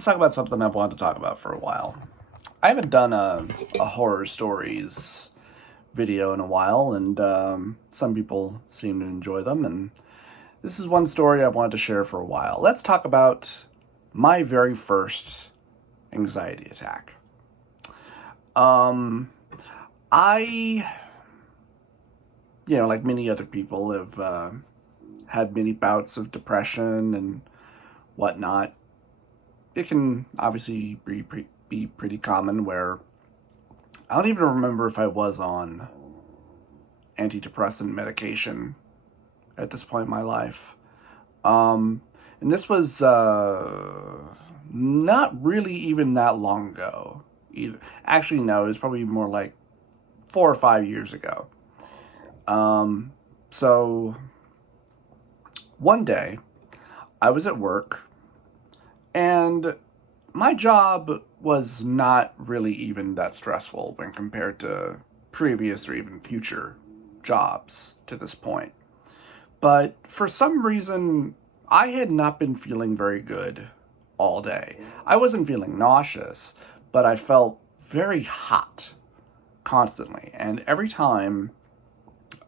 let's talk about something I've wanted to talk about for a while. I haven't done a horror stories video in a while, and some people seem to enjoy them, and this is one story I've wanted to share for a while. Let's talk about my very first anxiety attack. I, like many other people, have had many bouts of depression and whatnot. It can obviously be pretty common where I don't even remember if I was on antidepressant medication at this point in my life. And this was not really even that long ago either. Actually, no, it was probably more like 4 or 5 years ago. So one day I was at work, and my job was not really even that stressful when compared to previous or even future jobs to this point. But for some reason, I had not been feeling very good all day. I wasn't feeling nauseous, but I felt very hot constantly. And every time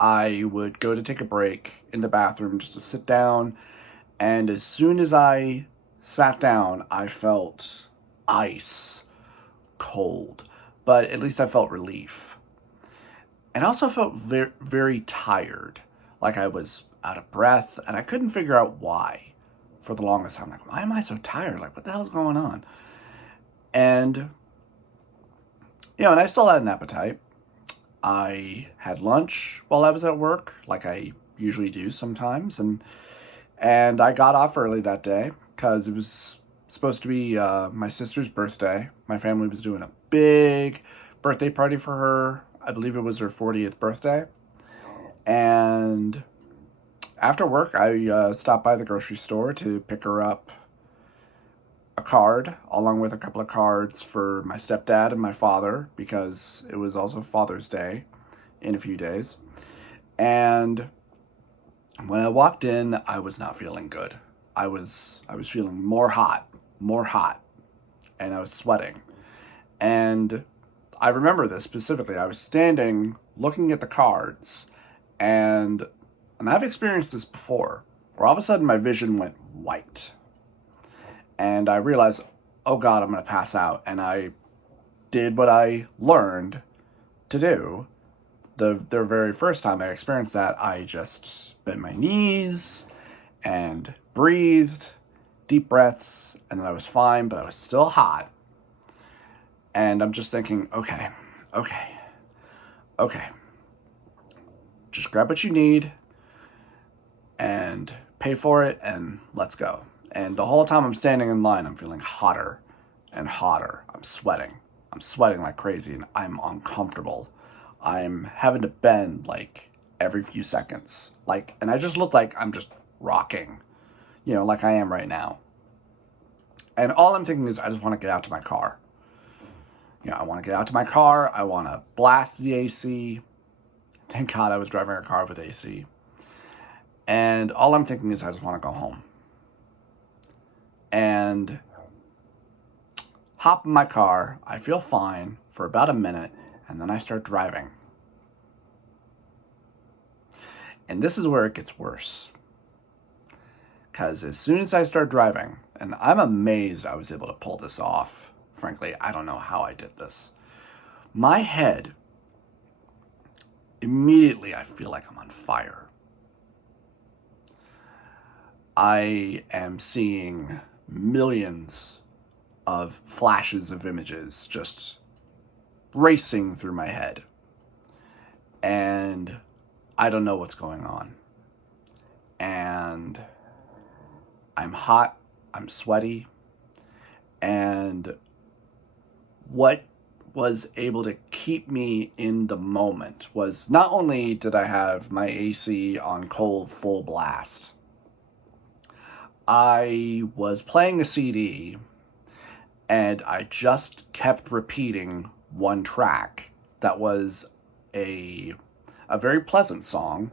I would go to take a break in the bathroom just to sit down, and as soon as I sat down, I felt ice cold, but at least I felt relief. And I also felt very, very tired, like I was out of breath, and I couldn't figure out why for the longest time. Like, why am I so tired? Like, what the hell's going on? And, and I still had an appetite. I had lunch while I was at work, like I usually do sometimes, and I got off early that day because it was supposed to be my sister's birthday. My family was doing a big birthday party for her. I believe it was her 40th birthday. And after work, I stopped by the grocery store to pick her up a card, along with a couple of cards for my stepdad and my father, because it was also Father's Day in a few days. And when I walked in, I was not feeling good. I was feeling more hot, and I was sweating. And I remember this specifically. I was standing looking at the cards, and I've experienced this before, where all of a sudden my vision went white. And I realized, oh God, I'm going to pass out. And I did what I learned to do. The very first time I experienced that, I just bent my knees and breathed deep breaths, and then I was fine, but I was still hot. And I'm just thinking, okay. Just grab what you need and pay for it, and let's go. And the whole time I'm standing in line, I'm feeling hotter and hotter. I'm sweating like crazy, and I'm uncomfortable. I'm having to bend like every few seconds. And I just look like I'm just rocking, like I am right now. And all I'm thinking is I just want to get out to my car. I want to get out to my car. I want to blast the AC. Thank God I was driving a car with AC. And all I'm thinking is I just want to go home. And hop in my car. I feel fine for about a minute, and then I start driving. And this is where it gets worse. Because as soon as I start driving, and I'm amazed I was able to pull this off. Frankly, I don't know how I did this. My head, immediately I feel like I'm on fire. I am seeing millions of flashes of images just racing through my head. And I don't know what's going on. And I'm hot, I'm sweaty, and what was able to keep me in the moment was not only did I have my AC on cold full blast, I was playing a CD, and I just kept repeating one track that was a very pleasant song.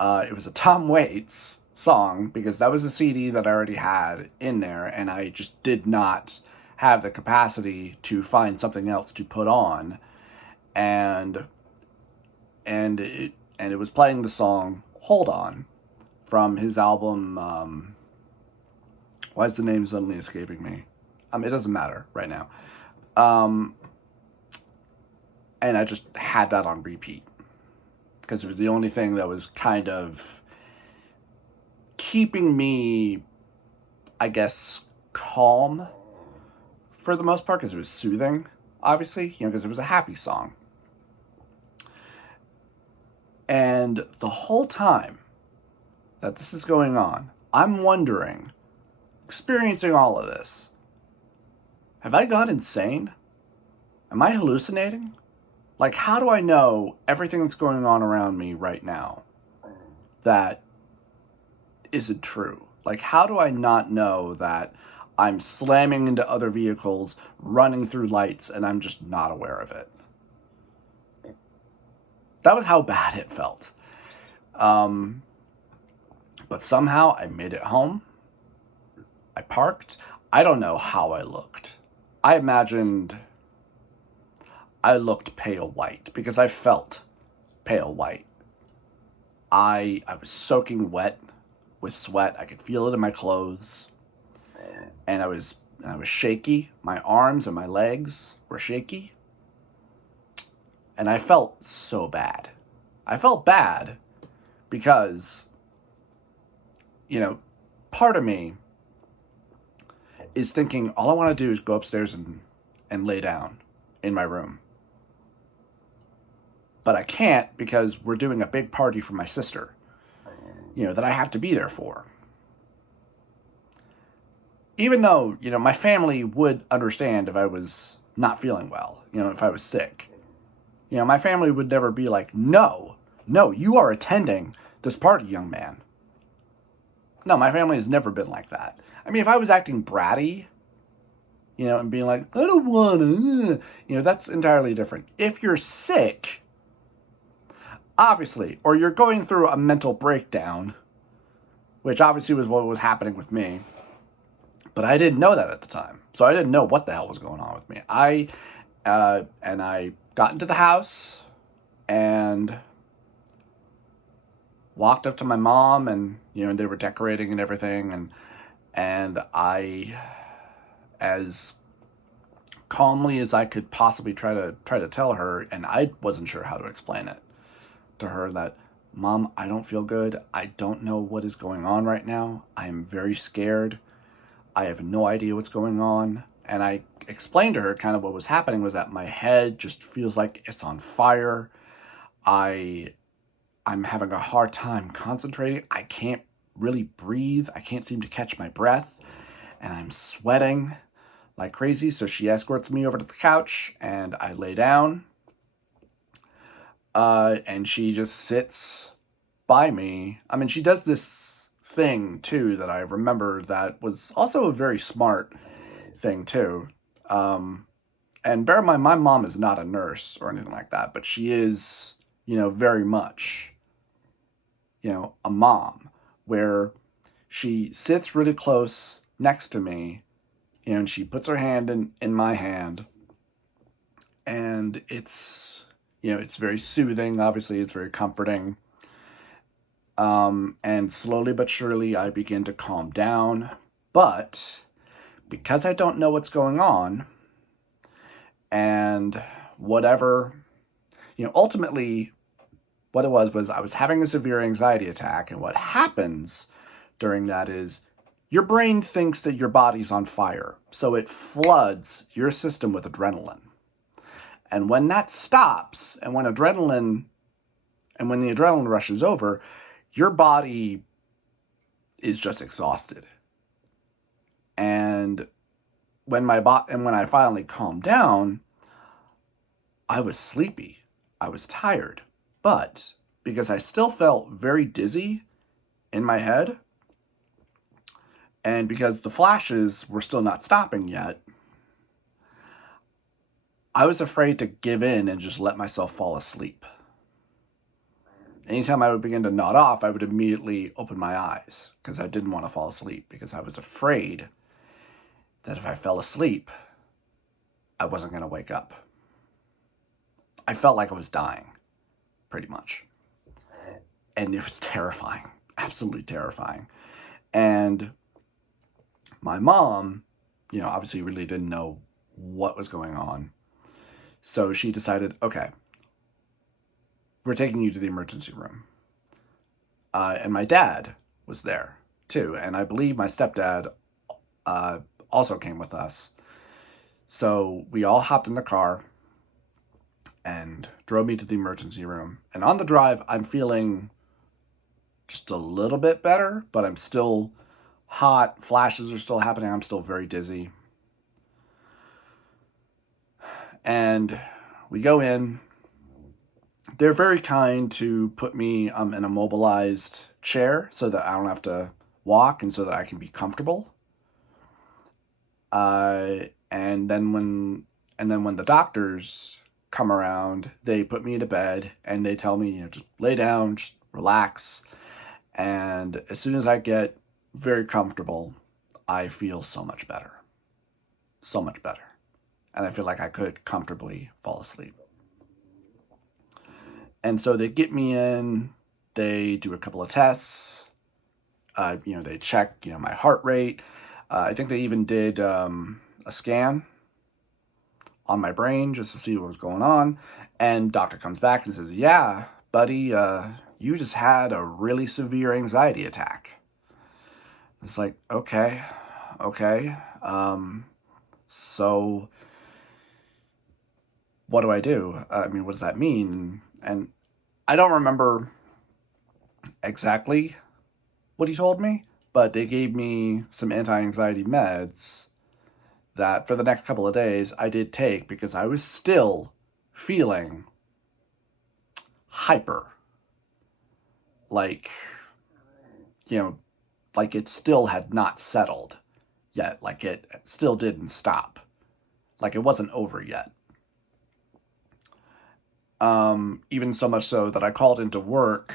It was a Tom Waits song because that was a CD that I already had in there, and I just did not have the capacity to find something else to put on, and it was playing the song "Hold On" from his album. Why is the name suddenly escaping me? It doesn't matter right now. Um, and I just had that on repeat because it was the only thing that was kind of keeping me, I guess, calm for the most part because it was soothing, obviously, because it was a happy song. And the whole time that this is going on, I'm wondering, experiencing all of this, have I gone insane? Am I hallucinating? Like, how do I know everything that's going on around me right now that isn't true? Like, how do I not know that I'm slamming into other vehicles, running through lights, and I'm just not aware of it? That was how bad it felt. But somehow I made it home. I parked. I don't know how I looked. I imagined I looked pale white because I felt pale white. I was soaking wet with sweat. I could feel it in my clothes. And I was shaky. My arms and my legs were shaky. And I felt so bad. I felt bad because, part of me is thinking all I want to do is go upstairs and lay down in my room. But I can't because we're doing a big party for my sister, that I have to be there for. Even though, my family would understand if I was not feeling well, if I was sick. My family would never be like, no, you are attending this party, young man. No, my family has never been like that. I mean, if I was acting bratty, and being like, I don't want to, that's entirely different. If you're sick, obviously, or you're going through a mental breakdown, which obviously was what was happening with me, but I didn't know that at the time. So I didn't know what the hell was going on with me. I got into the house and walked up to my mom, and they were decorating and everything, and I, as calmly as I could possibly try to tell her, and I wasn't sure how to explain it to her, that, Mom, I don't feel good. I don't know what is going on right now. I am very scared. I have no idea what's going on. And I explained to her kind of what was happening was that my head just feels like it's on fire. I'm having a hard time concentrating. I can't really breathe. I can't seem to catch my breath. And I'm sweating like crazy. So she escorts me over to the couch and I lay down. And she just sits by me. I mean, she does this thing too that I remember that was also a very smart thing too. And bear in mind, my mom is not a nurse or anything like that, but she is, very much, a mom, where she sits really close next to me, and she puts her hand in my hand, and it's, it's very soothing. Obviously, it's very comforting. And slowly but surely, I begin to calm down. But because I don't know what's going on, and whatever, ultimately, what it was I was having a severe anxiety attack. And what happens during that is your brain thinks that your body's on fire. So it floods your system with adrenaline. And when that stops, and when the adrenaline rush is over, your body is just exhausted. And when I finally calmed down, I was sleepy. I was tired. But because I still felt very dizzy in my head, and because the flashes were still not stopping yet, I was afraid to give in and just let myself fall asleep. anytime I would begin to nod off, I would immediately open my eyes because I didn't want to fall asleep, because I was afraid that if I fell asleep, I wasn't going to wake up. I felt like I was dying, pretty much. And it was terrifying, absolutely terrifying. And my mom, obviously really didn't know what was going on. So she decided, okay, we're taking you to the emergency room. And my dad was there too. And I believe my stepdad also came with us. So we all hopped in the car and drove me to the emergency room. And on the drive, I'm feeling just a little bit better, but I'm still hot. Flashes are still happening. I'm still very dizzy. And we go in. They're very kind to put me in a mobilized chair so that I don't have to walk and so that I can be comfortable. And then when the doctors come around, they put me to bed and they tell me, just lay down, just relax. And as soon as I get very comfortable, I feel so much better. So much better. And I feel like I could comfortably fall asleep. And so they get me in, they do a couple of tests, they check, my heart rate. I think they even did a scan on my brain just to see what was going on. And doctor comes back and says, yeah, buddy, you just had a really severe anxiety attack. It's like, okay. So what do I do? What does that mean? And I don't remember exactly what he told me, but they gave me some anti-anxiety meds that for the next couple of days I did take because I was still feeling hyper. Like it still had not settled yet. Like it still didn't stop. Like it wasn't over yet. Even so much so that I called into work,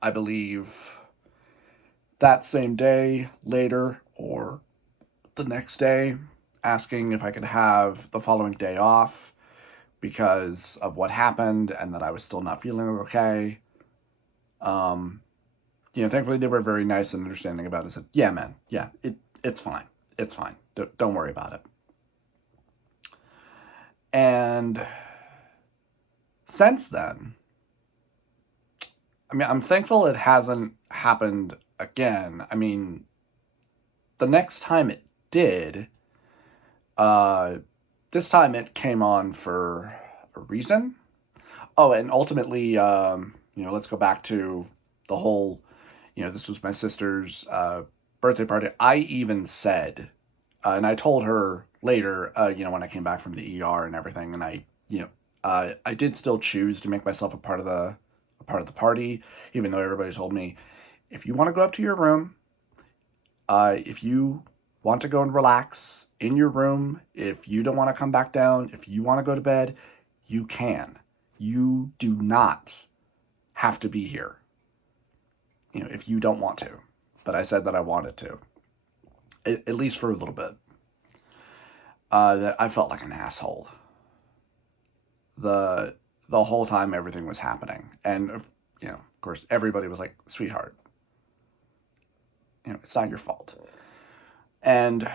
I believe, that same day, later, or the next day, asking if I could have the following day off because of what happened and that I was still not feeling okay. Thankfully they were very nice and understanding about it. Said, yeah, man, yeah, it's fine. It's fine. Don't worry about it. And since then, I'm thankful it hasn't happened again. The next time it did, this time it came on for a reason. Oh, and ultimately, let's go back to the whole, this was my sister's birthday party. I even said, and I told her later, when I came back from the ER and everything, and I did still choose to make myself a part of the party, even though everybody told me, if you want to go up to your room, if you want to go and relax in your room, if you don't want to come back down, if you want to go to bed, you can. You do not have to be here, if you don't want to. But I said that I wanted to, at least for a little bit. That I felt like an asshole. The whole time everything was happening. And, of course, everybody was like, sweetheart, it's not your fault. And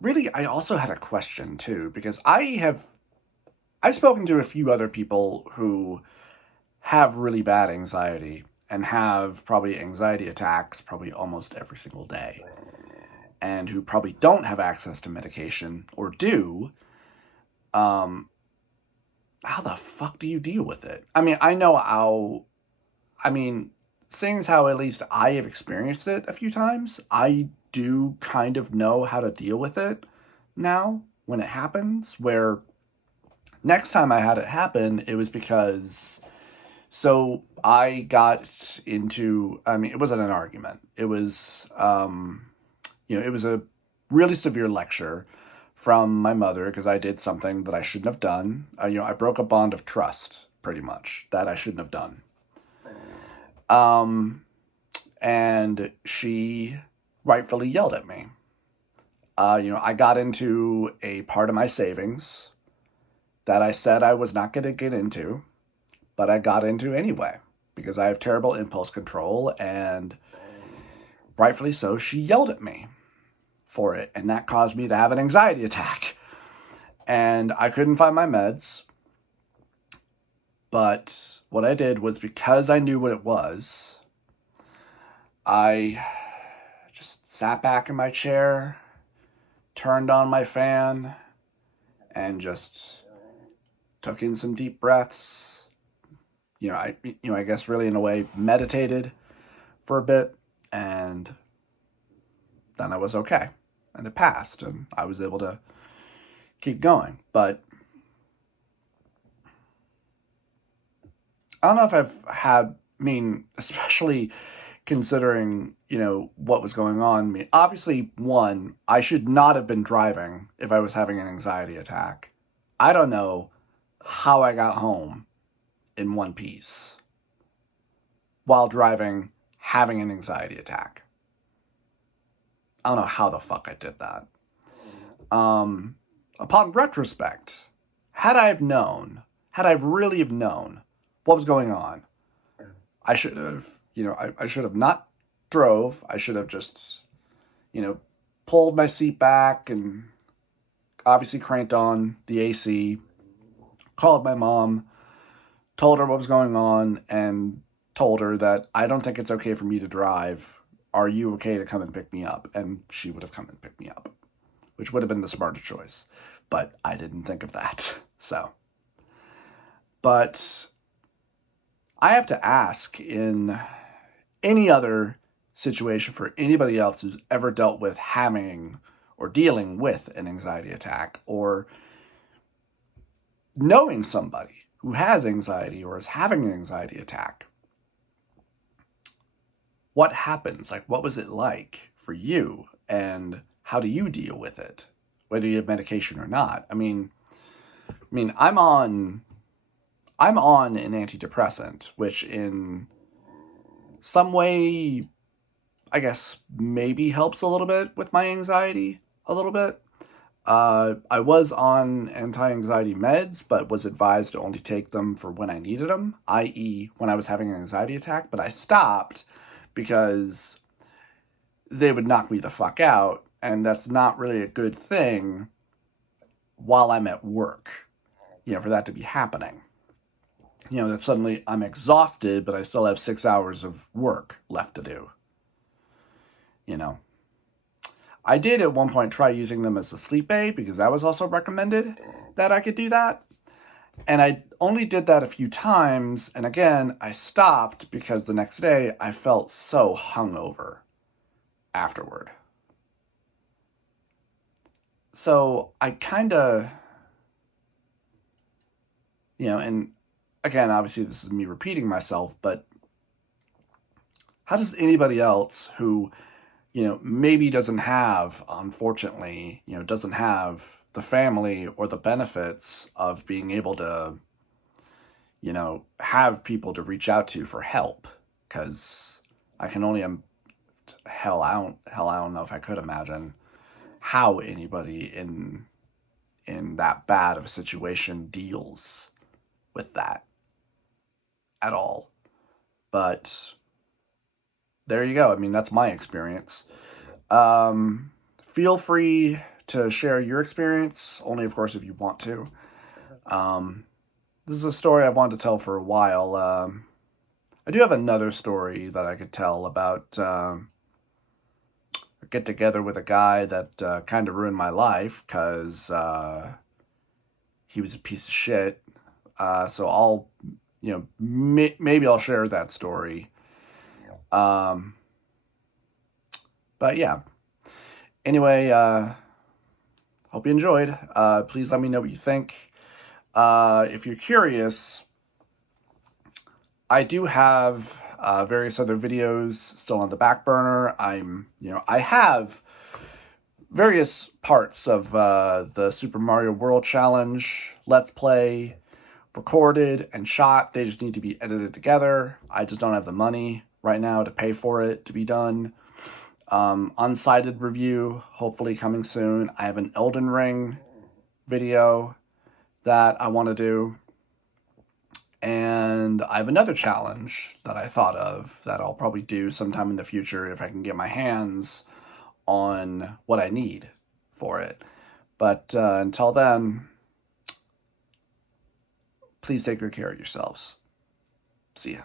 really, I also had a question, too, because I've spoken to a few other people who have really bad anxiety and have probably anxiety attacks probably almost every single day, and who probably don't have access to medication, or do. How the fuck do you deal with it? I know how, seeing as how at least I have experienced it a few times, I do kind of know how to deal with it now when it happens, where next time I had it happen, it was because, so I got into, it wasn't an argument. It was, it was a really severe lecture from my mother because I did something that I shouldn't have done. I broke a bond of trust, pretty much, that I shouldn't have done. And she rightfully yelled at me. I got into a part of my savings that I said I was not going to get into, but I got into anyway because I have terrible impulse control, and rightfully so, she yelled at me for it, and that caused me to have an anxiety attack. And I couldn't find my meds, but what I did was, because I knew what it was, I just sat back in my chair, turned on my fan, and just took in some deep breaths. I guess really in a way meditated for a bit, and then I was okay. And it passed, and I was able to keep going. But I don't know if especially considering, what was going on. I mean, obviously, one, I should not have been driving if I was having an anxiety attack. I don't know how I got home in one piece while driving, having an anxiety attack. I don't know how the fuck I did that. Upon retrospect, had I really have known what was going on, I should have, I should have not drove. I should have just, pulled my seat back and obviously cranked on the AC, called my mom, told her what was going on, and told her that I don't think it's okay for me to drive. Are you okay to come and pick me up? And she would have come and picked me up, which would have been the smarter choice. But I didn't think of that. But I have to ask, in any other situation for anybody else who's ever dealt with having or dealing with an anxiety attack, or knowing somebody who has anxiety or is having an anxiety attack, what happens? Like, what was it like for you, and how do you deal with it, whether you have medication or not? I mean, I'm on an antidepressant, which in some way, I guess, maybe helps a little bit with my anxiety, a little bit. I was on anti-anxiety meds, but was advised to only take them for when I needed them, i.e. when I was having an anxiety attack, but I stopped because they would knock me the fuck out, and that's not really a good thing while I'm at work, for that to be happening. That suddenly I'm exhausted, but I still have 6 hours of work left to do. I did at one point try using them as a sleep aid, because that was also recommended that I could do that. And I only did that a few times, and again, I stopped because the next day I felt so hungover afterward. So I kind of, and again, obviously this is me repeating myself, but how does anybody else who, maybe doesn't have, unfortunately, doesn't have the family or the benefits of being able to, have people to reach out to for help? Because I can only, I don't know if I could imagine how anybody in that bad of a situation deals with that at all. But there you go. I mean, that's my experience. Feel free to share your experience, only of course if you want to. This is a story I've wanted to tell for a while. I do have another story that I could tell about a get together with a guy that kind of ruined my life because he was a piece of shit. So I'll, maybe I'll share that story. But yeah. Anyway, hope you enjoyed. Please let me know what you think. If you're curious, I do have various other videos still on the back burner. I have various parts of the Super Mario World Challenge Let's Play recorded and shot. They just need to be edited together. I just don't have the money right now to pay for it to be done. Unsighted review, hopefully coming soon. I have an Elden Ring video that I want to do. And I have another challenge that I thought of that I'll probably do sometime in the future if I can get my hands on what I need for it. But until then, please take good care of yourselves. See ya.